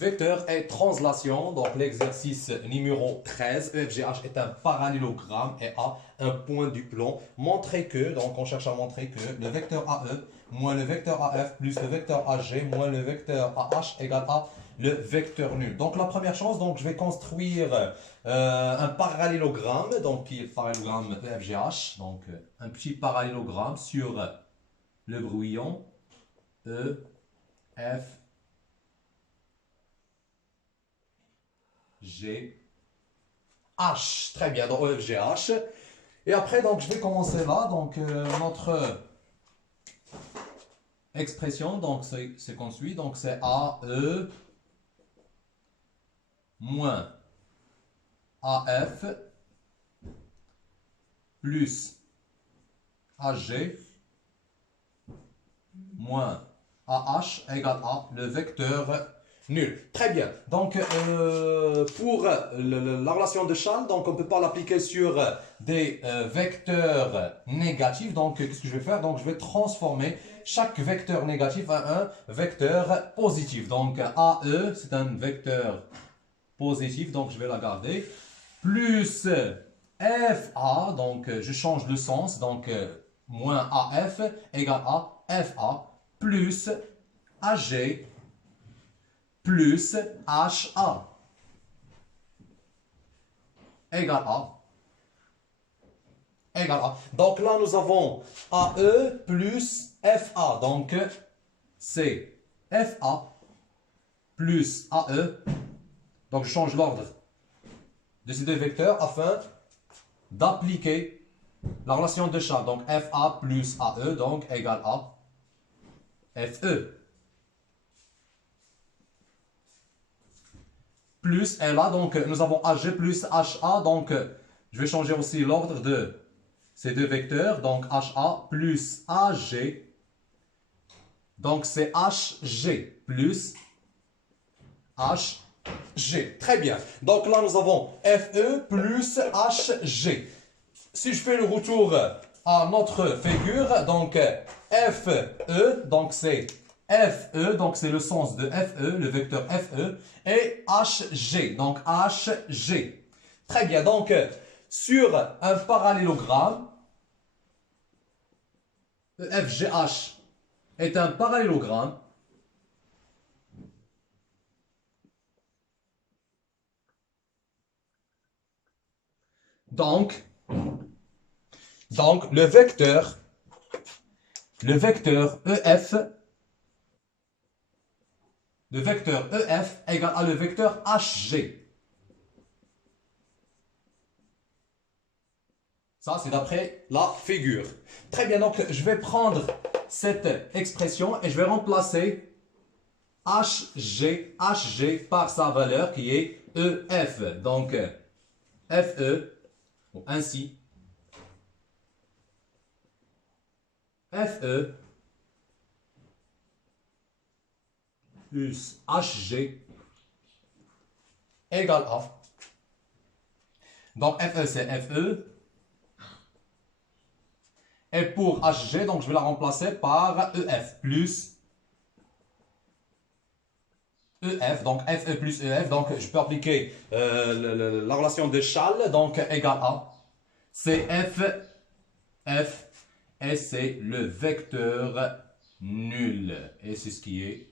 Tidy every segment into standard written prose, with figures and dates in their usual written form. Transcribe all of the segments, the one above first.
Vecteur et translation, donc l'exercice numéro 13, EFGH est un parallélogramme et a un point du plan. Montrer que, donc on cherche à montrer que le vecteur AE moins le vecteur AF plus le vecteur AG moins le vecteur AH égale à le vecteur nul. Donc la première chose, donc je vais construire un parallélogramme, donc qui est le parallélogramme EFGH, donc un petit parallélogramme sur le brouillon E, F, G, H. Très bien, donc EFGH. Et après, donc, je vais commencer là. Donc, notre expression, donc, c'est qu'on suit. Donc, c'est AE moins AF plus AG moins AH égale à le vecteur nul. Très bien. Donc, pour la relation de Charles, donc on ne peut pas l'appliquer sur des vecteurs négatifs. Donc, qu'est-ce que je vais faire? Donc, je vais transformer chaque vecteur négatif en un vecteur positif. Donc, AE, c'est un vecteur positif, donc je vais la garder. Plus FA, donc je change le sens, donc moins AF égale à FA plus AG plus HA égale à. Donc là, nous avons AE plus FA. Donc, c'est FA plus AE. Donc, je change l'ordre de ces deux vecteurs afin d'appliquer la relation de Charles. Donc, FA plus AE, donc, égale à FE. Plus, et là, donc, nous avons AG plus HA. Donc, je vais changer aussi l'ordre de ces deux vecteurs. Donc, HA plus AG. Donc, c'est HG plus HG. Très bien. Donc, là, nous avons FE plus HG. Si je fais le retour à notre figure, donc, FE, donc, c'est FE, donc c'est le sens de FE, le vecteur FE, et HG, donc HG. Très bien, donc sur un parallélogramme, EFGH est un parallélogramme. Donc le vecteur EF, égale à le vecteur HG. Ça, c'est d'après la figure. Très bien, donc je vais prendre cette expression et je vais remplacer HG par sa valeur qui est EF. Donc, FE, ainsi, FE plus HG égale à. Donc, FE, c'est FE. Et pour HG, donc je vais la remplacer par EF plus EF. Donc, FE plus EF. Donc, je peux appliquer la relation de Charles. Donc, égale à. C'est F, et c'est le vecteur nul. Et c'est ce qui est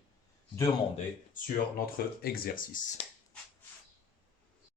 demandé sur notre exercice.